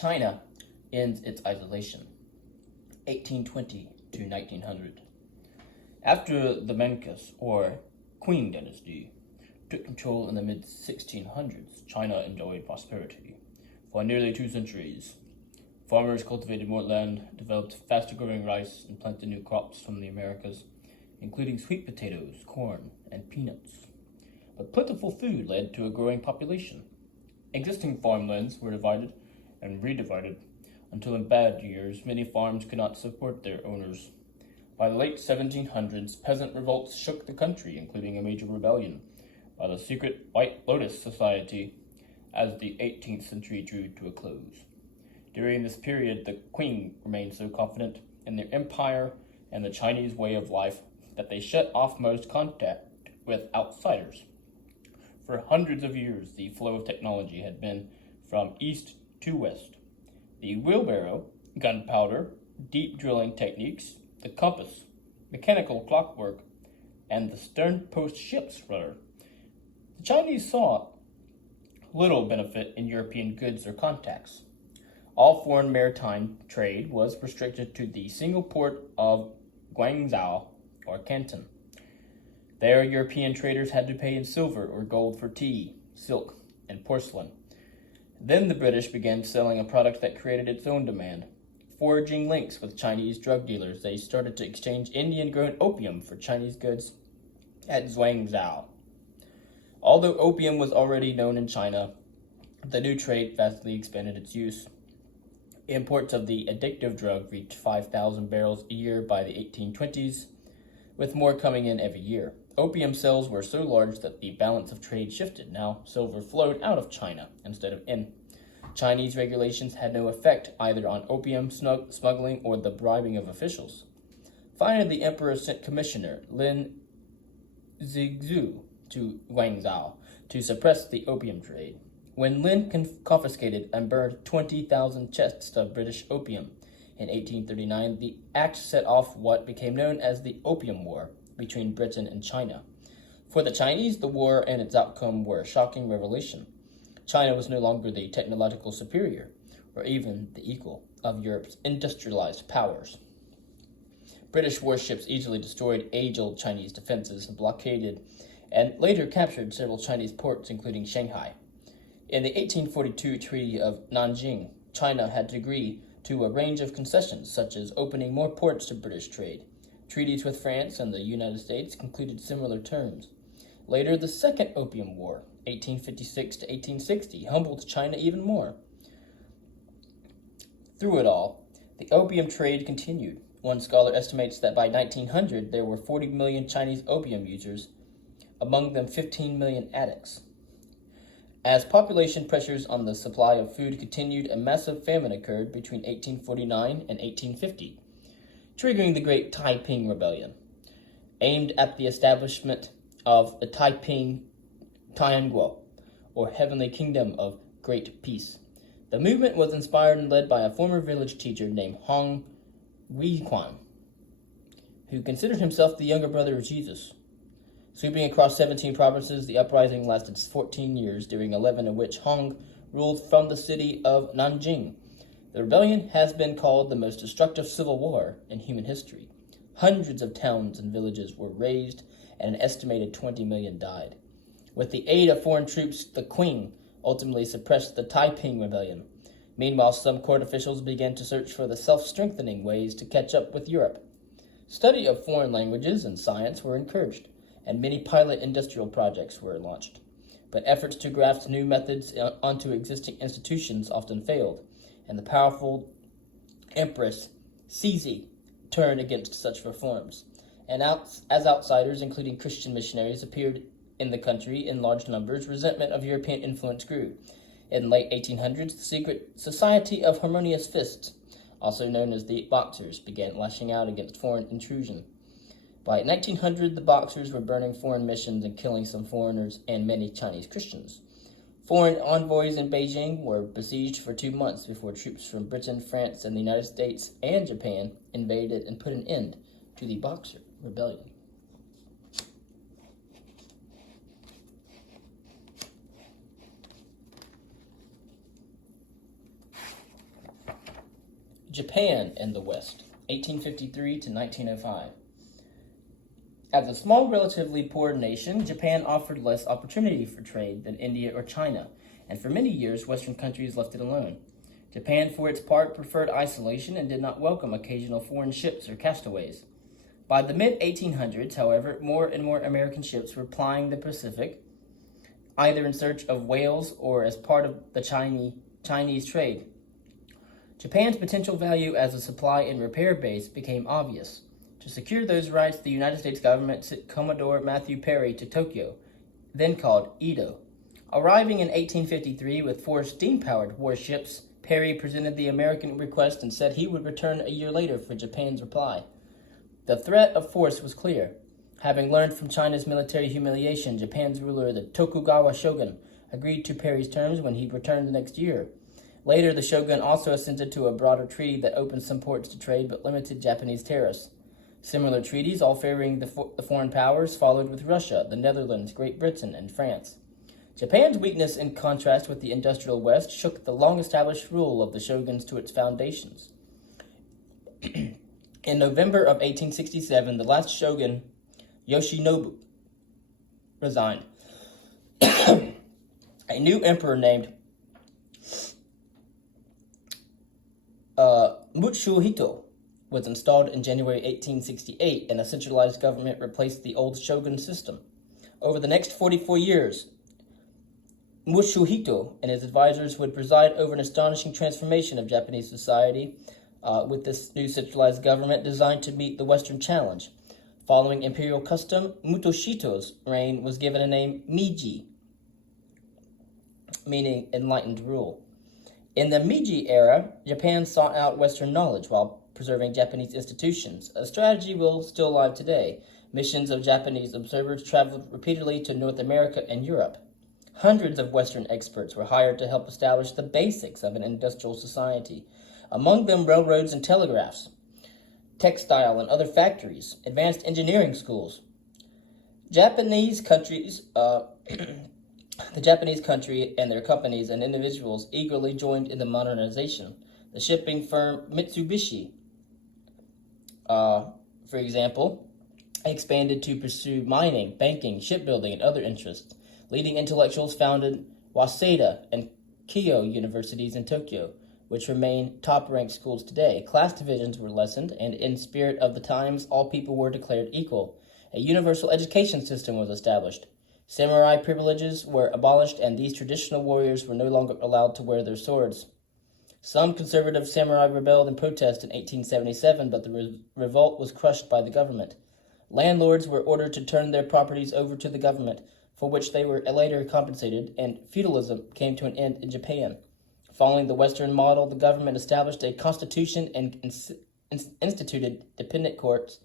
China ends its isolation, 1820 to 1900. After the Mencas, or Qing dynasty, took control in the mid-1600s, China enjoyed prosperity. For nearly 2 centuries, farmers cultivated more land, developed faster-growing rice, and planted new crops from the Americas, including sweet potatoes, corn, and peanuts. But plentiful food led to a growing population. Existing farmlands were divided and redivided until in bad years many farms could not support their owners. By the late 1700s, peasant revolts shook the country, including a major rebellion by the secret White Lotus Society as the 18th century drew to a close. During this period, the Qing remained so confident in their empire and the Chinese way of life that they shut off most contact with outsiders. For hundreds of years, the flow of technology had been from east to west. The wheelbarrow, gunpowder, deep drilling techniques, the compass, mechanical clockwork, and the stern-post ship's rudder. The Chinese saw little benefit in European goods or contacts. All foreign maritime trade was restricted to the single port of Guangzhou or Canton. There, European traders had to pay in silver or gold for tea, silk, and porcelain. Then the British began selling a product that created its own demand. Forging links with Chinese drug dealers, they started to exchange Indian-grown opium for Chinese goods at Zhuangzhou. Although opium was already known in China, the new trade vastly expanded its use. Imports of the addictive drug reached 5,000 barrels a year by the 1820s, with more coming in every year. Opium sales were so large that the balance of trade shifted. Now, silver flowed out of China instead of in. Chinese regulations had no effect either on opium smuggling or the bribing of officials. Finally, the emperor sent Commissioner Lin Zexu to Guangzhou to suppress the opium trade. When Lin confiscated and burned 20,000 chests of British opium in 1839, the act set off what became known as the Opium War between Britain and China. For the Chinese, the war and its outcome were a shocking revelation. China was no longer the technological superior, or even the equal, of Europe's industrialized powers. British warships easily destroyed age-old Chinese defenses, blockaded, and later captured several Chinese ports, including Shanghai. In the 1842 Treaty of Nanjing, China had to agree to a range of concessions, such as opening more ports to British trade. Treaties with France and the United States concluded similar terms. Later, the Second Opium War, 1856 to 1860, humbled China even more. Through it all, the opium trade continued. One scholar estimates that by 1900, there were 40 million Chinese opium users, among them 15 million addicts. As population pressures on the supply of food continued, a massive famine occurred between 1849 and 1850, triggering the Great Taiping Rebellion, aimed at the establishment of the Taiping Tianguo, or Heavenly Kingdom of Great Peace. The movement was inspired and led by a former village teacher named Hong Weiquan, who considered himself the younger brother of Jesus. Sweeping across 17 provinces, the uprising lasted 14 years, during 11 of which Hong ruled from the city of Nanjing. The rebellion has been called the most destructive civil war in human history. Hundreds of towns and villages were razed, and an estimated 20 million died. With the aid of foreign troops, the Qing ultimately suppressed the Taiping Rebellion. Meanwhile, some court officials began to search for the self-strengthening ways to catch up with Europe. Study of foreign languages and science were encouraged, and many pilot industrial projects were launched. But efforts to graft new methods onto existing institutions often failed, and the powerful Empress Cixi turned against such reforms. And as outsiders, including Christian missionaries, appeared in the country in large numbers, resentment of European influence grew. In the late 1800s, the secret Society of Harmonious Fists, also known as the Boxers, began lashing out against foreign intrusion. By 1900, the Boxers were burning foreign missions and killing some foreigners and many Chinese Christians. Foreign envoys in Beijing were besieged for 2 months before troops from Britain, France, and the United States and Japan invaded and put an end to the Boxer Rebellion. Japan and the West, 1853 to 1905. As a small, relatively poor nation, Japan offered less opportunity for trade than India or China, and for many years Western countries left it alone. Japan, for its part, preferred isolation and did not welcome occasional foreign ships or castaways. By the mid-1800s, however, more and more American ships were plying the Pacific, either in search of whales or as part of the Chinese trade. Japan's potential value as a supply and repair base became obvious. To secure those rights, the United States government sent Commodore Matthew Perry to Tokyo, then called Edo. Arriving in 1853 with 4 steam-powered warships, Perry presented the American request and said he would return a year later for Japan's reply. The threat of force was clear. Having learned from China's military humiliation, Japan's ruler, the Tokugawa shogun, agreed to Perry's terms when he returned the next year. Later, the shogun also assented to a broader treaty that opened some ports to trade but limited Japanese tariffs. Similar treaties, all favoring the foreign powers, followed with Russia, the Netherlands, Great Britain, and France. Japan's weakness, in contrast with the industrial West, shook the long-established rule of the shoguns to its foundations. In November of 1867, the last shogun, Yoshinobu, resigned. A new emperor named Mutsuhito was installed in January 1868, and a centralized government replaced the old shogun system. Over the next 44 years, Mutsuhito and his advisors would preside over an astonishing transformation of Japanese society with this new centralized government designed to meet the Western challenge. Following imperial custom, Mutoshito's reign was given a name Meiji, meaning enlightened rule. In the Meiji era, Japan sought out Western knowledge while preserving Japanese institutions, a strategy still alive today. Missions of Japanese observers traveled repeatedly to North America and Europe. Hundreds of Western experts were hired to help establish the basics of an industrial society, among them railroads and telegraphs, textile and other factories, advanced engineering schools. The Japanese country and their companies and individuals eagerly joined in the modernization. The shipping firm Mitsubishi, for example, expanded to pursue mining, banking, shipbuilding, and other interests. Leading intellectuals founded Waseda and Keio universities in Tokyo, which remain top-ranked schools today. Class divisions were lessened, and in spirit of the times, all people were declared equal. A universal education system was established. Samurai privileges were abolished, and these traditional warriors were no longer allowed to wear their swords. Some conservative samurai rebelled in protest in 1877, but the revolt was crushed by the government. Landlords were ordered to turn their properties over to the government, for which they were later compensated, and feudalism came to an end in Japan. Following the Western model, the government established a constitution and instituted independent courts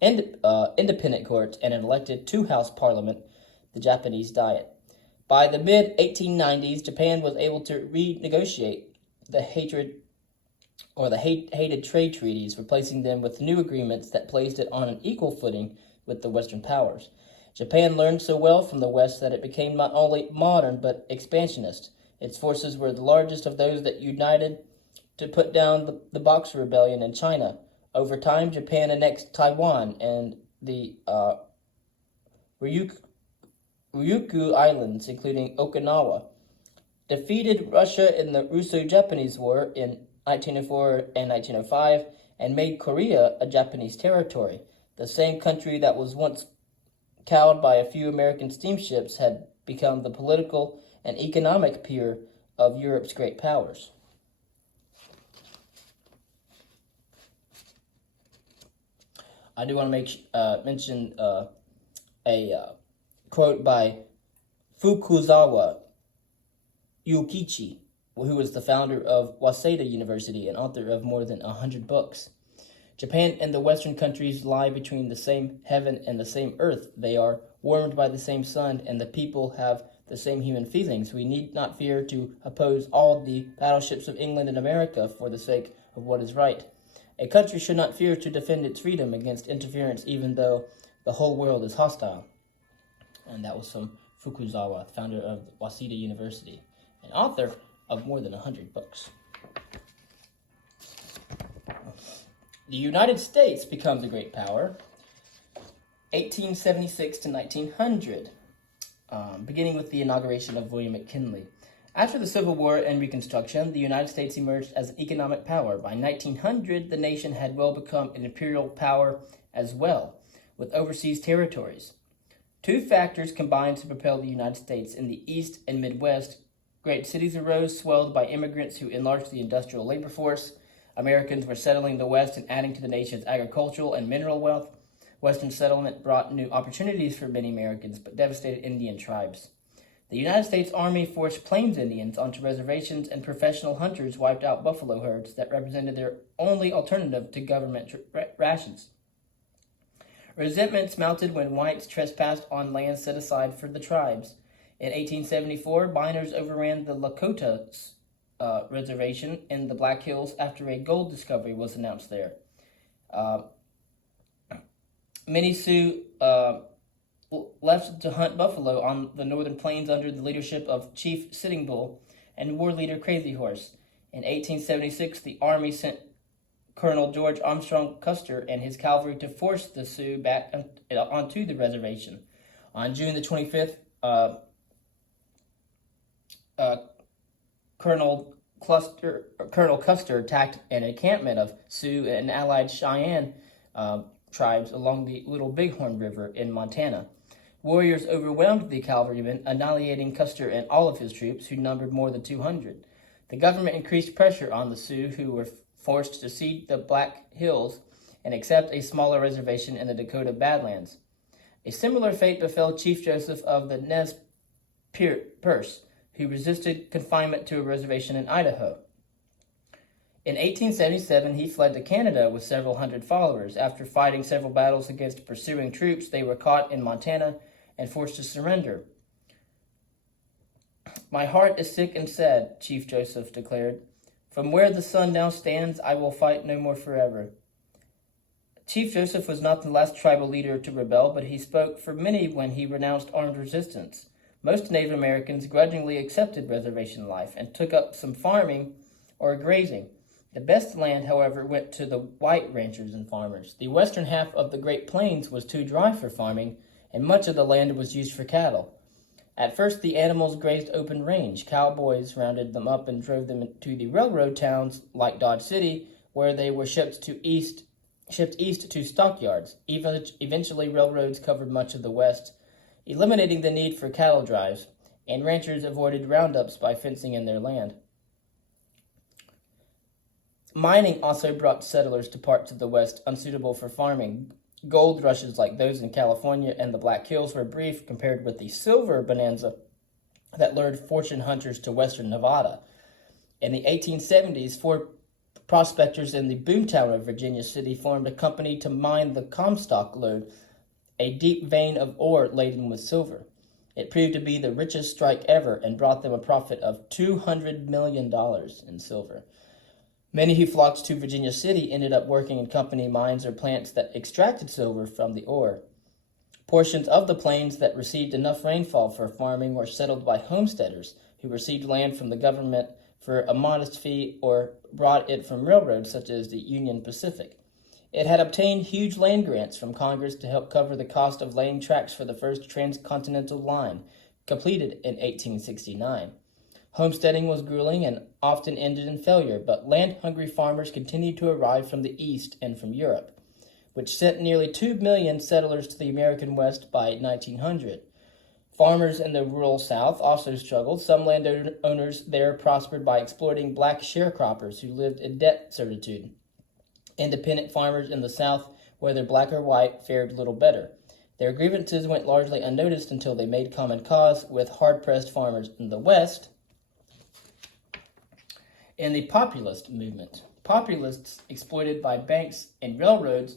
and an elected 2-house parliament, the Japanese Diet. By the mid-1890s, Japan was able to renegotiate the hated trade treaties, replacing them with new agreements that placed it on an equal footing with the Western powers. Japan learned so well from the West that it became not only modern but expansionist. Its forces were the largest of those that united to put down the Boxer Rebellion in China. Over time, Japan annexed Taiwan and the Ryukyu Islands, including Okinawa, defeated Russia in the Russo-Japanese War in 1904 and 1905, and made Korea a Japanese territory. The same country that was once cowed by a few American steamships had become the political and economic peer of Europe's great powers. I do want to mention a quote by Fukuzawa Yukichi, who was the founder of Waseda University and author of more than 100 books. Japan and the Western countries lie between the same heaven and the same earth. They are warmed by the same sun, and the people have the same human feelings. We need not fear to oppose all the battleships of England and America for the sake of what is right. A country should not fear to defend its freedom against interference, even though the whole world is hostile. And that was from Fukuzawa, founder of Waseda University, and author of more than 100 books. The United States becomes a great power, 1876 to 1900, beginning with the inauguration of William McKinley. After the Civil War and Reconstruction, the United States emerged as an economic power. By 1900, the nation had well become an imperial power as well, with overseas territories. Two factors combined to propel the United States in the East and Midwest. Great cities arose, swelled by immigrants who enlarged the industrial labor force. Americans were settling the West and adding to the nation's agricultural and mineral wealth. Western settlement brought new opportunities for many Americans, but devastated Indian tribes. The United States Army forced Plains Indians onto reservations, and professional hunters wiped out buffalo herds that represented their only alternative to government rations. Resentments mounted when whites trespassed on land set aside for the tribes. In 1874, miners overran the Lakota reservation in the Black Hills after a gold discovery was announced there. Many Sioux left to hunt buffalo on the northern plains under the leadership of Chief Sitting Bull and war leader Crazy Horse. In 1876, the Army sent Colonel George Armstrong Custer and his cavalry to force the Sioux back onto the reservation. On June the 25th, Colonel Custer attacked an encampment of Sioux and allied Cheyenne tribes along the Little Bighorn River in Montana. Warriors overwhelmed the cavalrymen, annihilating Custer and all of his troops, who numbered more than 200. The government increased pressure on the Sioux, who were forced to cede the Black Hills and accept a smaller reservation in the Dakota Badlands. A similar fate befell Chief Joseph of the Nez Perce, who resisted confinement to a reservation in Idaho. In 1877, he fled to Canada with several hundred followers. After fighting several battles against pursuing troops, they were caught in Montana and forced to surrender. "My heart is sick and sad," Chief Joseph declared. "From where the sun now stands, I will fight no more forever." Chief Joseph was not the last tribal leader to rebel, but he spoke for many when he renounced armed resistance. Most Native Americans grudgingly accepted reservation life and took up some farming or grazing. The best land, however, went to the white ranchers and farmers. The western half of the Great Plains was too dry for farming, and much of the land was used for cattle. At first, the animals grazed open range. Cowboys rounded them up and drove them to the railroad towns like Dodge City, where they were shipped east to stockyards. Eventually, railroads covered much of the West, eliminating the need for cattle drives, and ranchers avoided roundups by fencing in their land. Mining also brought settlers to parts of the West unsuitable for farming. Gold rushes like those in California and the Black Hills were brief compared with the silver bonanza that lured fortune hunters to western Nevada. In the 1870s, 4 prospectors in the boomtown of Virginia City formed a company to mine the Comstock lode, a deep vein of ore laden with silver. It proved to be the richest strike ever and brought them a profit of $200 million in silver. Many who flocked to Virginia City ended up working in company mines or plants that extracted silver from the ore. Portions of the plains that received enough rainfall for farming were settled by homesteaders who received land from the government for a modest fee or brought it from railroads such as the Union Pacific. It had obtained huge land grants from Congress to help cover the cost of laying tracks for the first transcontinental line, completed in 1869. Homesteading was grueling and often ended in failure, but land-hungry farmers continued to arrive from the East and from Europe, which sent nearly 2 million settlers to the American West by 1900. Farmers in the rural South also struggled. Some landowners there prospered by exploiting black sharecroppers who lived in debt servitude. Independent farmers in the South, whether black or white, fared little better. Their grievances went largely unnoticed until they made common cause with hard-pressed farmers in the West. In the populist movement, populists exploited by banks and railroads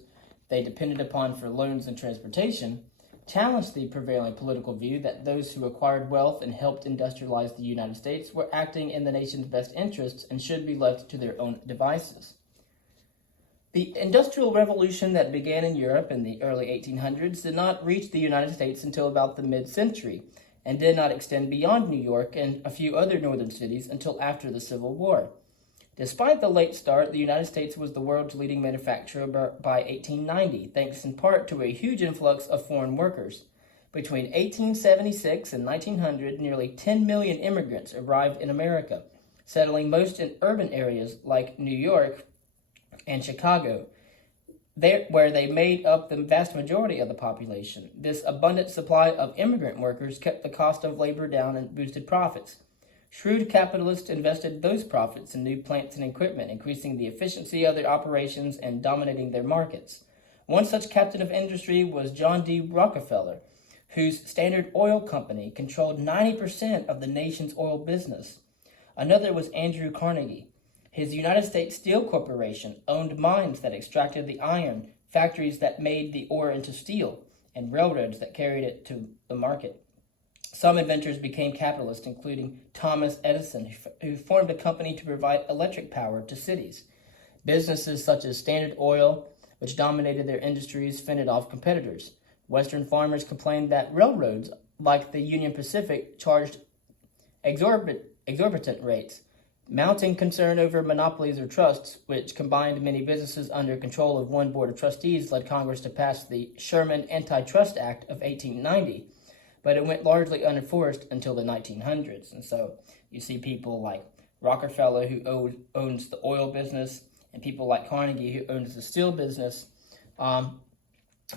they depended upon for loans and transportation challenged the prevailing political view that those who acquired wealth and helped industrialize the United States were acting in the nation's best interests and should be left to their own devices. The Industrial Revolution that began in Europe in the early 1800s did not reach the United States until about the mid-century, and did not extend beyond New York and a few other northern cities until after the Civil War. Despite the late start, the United States was the world's leading manufacturer by 1890, thanks in part to a huge influx of foreign workers. Between 1876 and 1900, nearly 10 million immigrants arrived in America, settling most in urban areas like New York and Chicago, where they made up the vast majority of the population. This abundant supply of immigrant workers kept the cost of labor down and boosted profits. Shrewd capitalists invested those profits in new plants and equipment, increasing the efficiency of their operations and dominating their markets. One such captain of industry was John D. Rockefeller, whose Standard Oil Company controlled 90% of the nation's oil business. Another was Andrew Carnegie. His United States Steel Corporation owned mines that extracted the iron, factories that made the ore into steel, and railroads that carried it to the market. Some inventors became capitalists, including Thomas Edison, who formed a company to provide electric power to cities. Businesses such as Standard Oil, which dominated their industries, fended off competitors. Western farmers complained that railroads, like the Union Pacific, charged exorbitant rates. Mounting concern over monopolies or trusts, which combined many businesses under control of one board of trustees, led Congress to pass the Sherman Antitrust Act of 1890. But it went largely unenforced until the 1900s. And so you see people like Rockefeller, who owns the oil business, and people like Carnegie, who owns the steel business,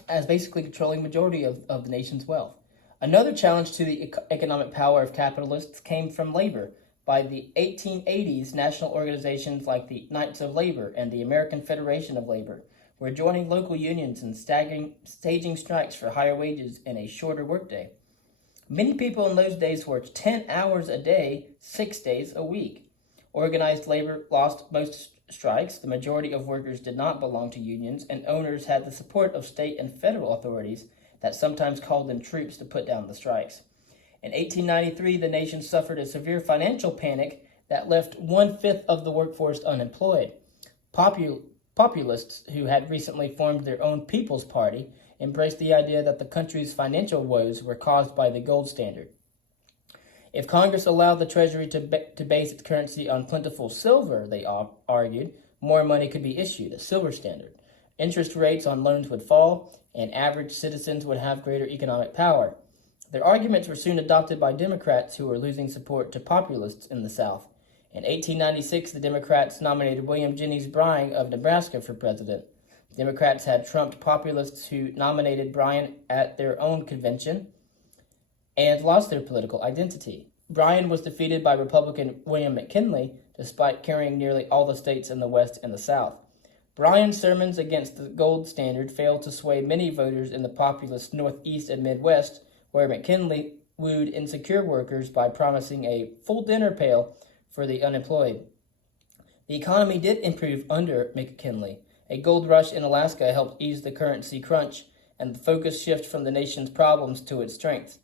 as basically controlling majority of the nation's wealth. Another challenge to the economic power of capitalists came from labor. By the 1880s, national organizations like the Knights of Labor and the American Federation of Labor were joining local unions and staging strikes for higher wages and a shorter workday. Many people in those days worked 10 hours a day, 6 days a week. Organized labor lost most strikes. The majority of workers did not belong to unions, and owners had the support of state and federal authorities that sometimes called them troops to put down the strikes. In 1893, the nation suffered a severe financial panic that left 1/5 of the workforce unemployed. Populists, who had recently formed their own People's Party, embraced the idea that the country's financial woes were caused by the gold standard. If Congress allowed the Treasury to base its currency on plentiful silver, they argued, more money could be issued, a silver standard. Interest rates on loans would fall, and average citizens would have greater economic power. Their arguments were soon adopted by Democrats who were losing support to populists in the South. In 1896, the Democrats nominated William Jennings Bryan of Nebraska for president. Democrats had trumped populists who nominated Bryan at their own convention and lost their political identity. Bryan was defeated by Republican William McKinley, despite carrying nearly all the states in the West and the South. Bryan's sermons against the gold standard failed to sway many voters in the populous Northeast and Midwest, where McKinley wooed insecure workers by promising a full dinner pail for the unemployed. The economy did improve under McKinley. A gold rush in Alaska helped ease the currency crunch and the focus shift from the nation's problems to its strengths.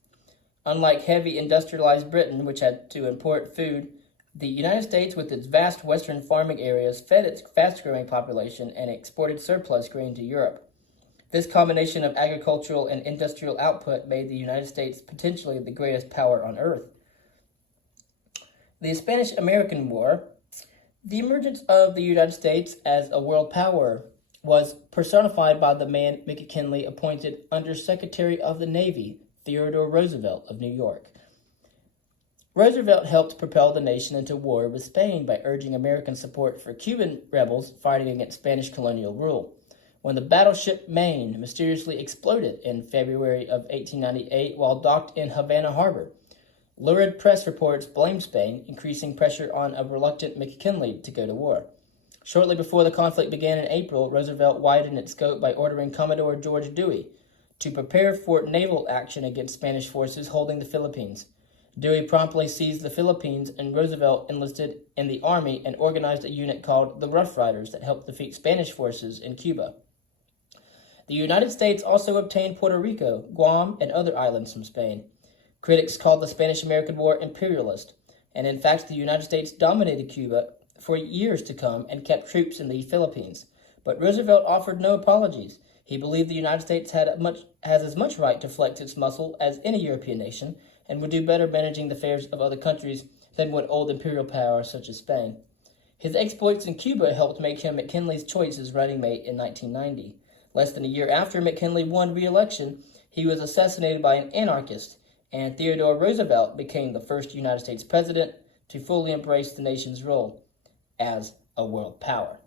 Unlike heavy industrialized Britain, which had to import food, the United States, with its vast western farming areas, fed its fast-growing population and exported surplus grain to Europe. This combination of agricultural and industrial output made the United States potentially the greatest power on earth. The Spanish-American War. The emergence of the United States as a world power was personified by the man McKinley appointed Under-Secretary of the Navy, Theodore Roosevelt of New York. Roosevelt helped propel the nation into war with Spain by urging American support for Cuban rebels fighting against Spanish colonial rule. When the battleship Maine mysteriously exploded in February of 1898 while docked in Havana Harbor, lurid press reports blamed Spain, increasing pressure on a reluctant McKinley to go to war. Shortly before the conflict began in April, Roosevelt widened its scope by ordering Commodore George Dewey to prepare for naval action against Spanish forces holding the Philippines. Dewey promptly seized the Philippines, and Roosevelt enlisted in the army and organized a unit called the Rough Riders that helped defeat Spanish forces in Cuba. The United States also obtained Puerto Rico, Guam, and other islands from Spain. Critics called the Spanish-American War imperialist, and in fact the United States dominated Cuba for years to come and kept troops in the Philippines. But Roosevelt offered no apologies. He believed the United States has as much right to flex its muscle as any European nation, and would do better managing the affairs of other countries than would old imperial powers such as Spain. His exploits in Cuba helped make him McKinley's choice as running mate in 1990. Less than a year after McKinley won re-election, he was assassinated by an anarchist, and Theodore Roosevelt became the first United States president to fully embrace the nation's role as a world power.